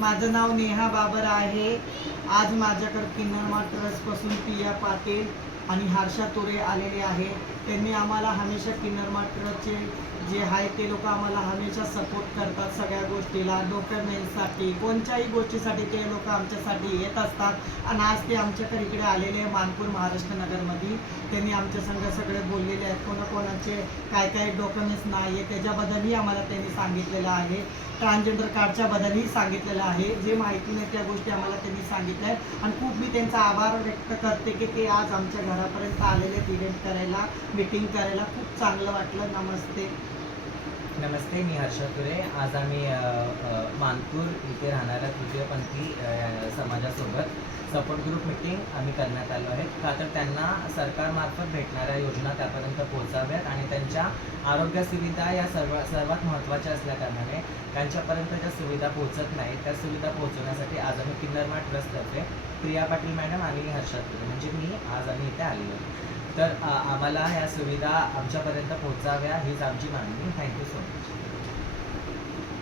माझं नाव नेहा बाबर आहे। आज माझ्याकडे किन्नर ट्रस्टपासून पिया पाटील आणि हर्षा तुरे आलेले आहे। त्यांनी आम्हाला हमेशा किन्नर ट्रस्टचे जे आहे ते लोक आम्हाला हमेशा सपोर्ट करतात, सगळ्या गोष्टीला डॉक्युमेंटसाठी कोणत्याही गोष्टीसाठी ते लोक आमच्यासाठी येत असतात। आणि आज ते आमच्याकडे इकडे आलेले मानपूर महाराष्ट्र नगरमध्ये त्यांनी आमच्या संग सगळे बोललेले आहेत, कोणाकोणाचे काय काय डॉक्युमेंट्स नाही आहे त्याच्याबद्दलही आम्हाला त्यांनी सांगितलेलं आहे। ट्रान्सजेंडर कार्डच्या बद्दलही सांगितलेलं आहे, जे माहिती नाही त्या गोष्टी आम्हाला त्यांनी सांगितल्या आहेत। आणि खूप मी त्यांचा आभार व्यक्त करते की ते आज आमच्या घरापर्यंत आलेले इव्हेंट करायला, मीटिंग करायला खूप चांगलं वाटलं। नमस्ते। नमस्ते, मी हर्षा तुरे। आज आम्ही मानपूर इथे राहणाऱ्या तृतीयपंथी समाजासोबत सपोर्ट ग्रुप मीटिंग आम्ही करण्यात आलो आहे, का तर त्यांना सरकारमार्फत भेटणाऱ्या योजना त्यापर्यंत पोहोचाव्यात आणि त्यांच्या आरोग्य सुविधा या सर्वात महत्त्वाच्या असल्याकारणाने त्यांच्यापर्यंत ज्या सुविधा पोहोचत नाही त्या सुविधा पोहोचवण्यासाठी आज आम्ही किन्नर ट्रस्टतर्फे प्रिया पाटील मॅडम आणि हर्षा तुरे म्हणजे मी आज आम्ही इथे आलेलो आहे। तर आम्हाला ह्या सुविधा आमच्यापर्यंत पोहोचाव्या हीच आमची मागणी। Thank you so much.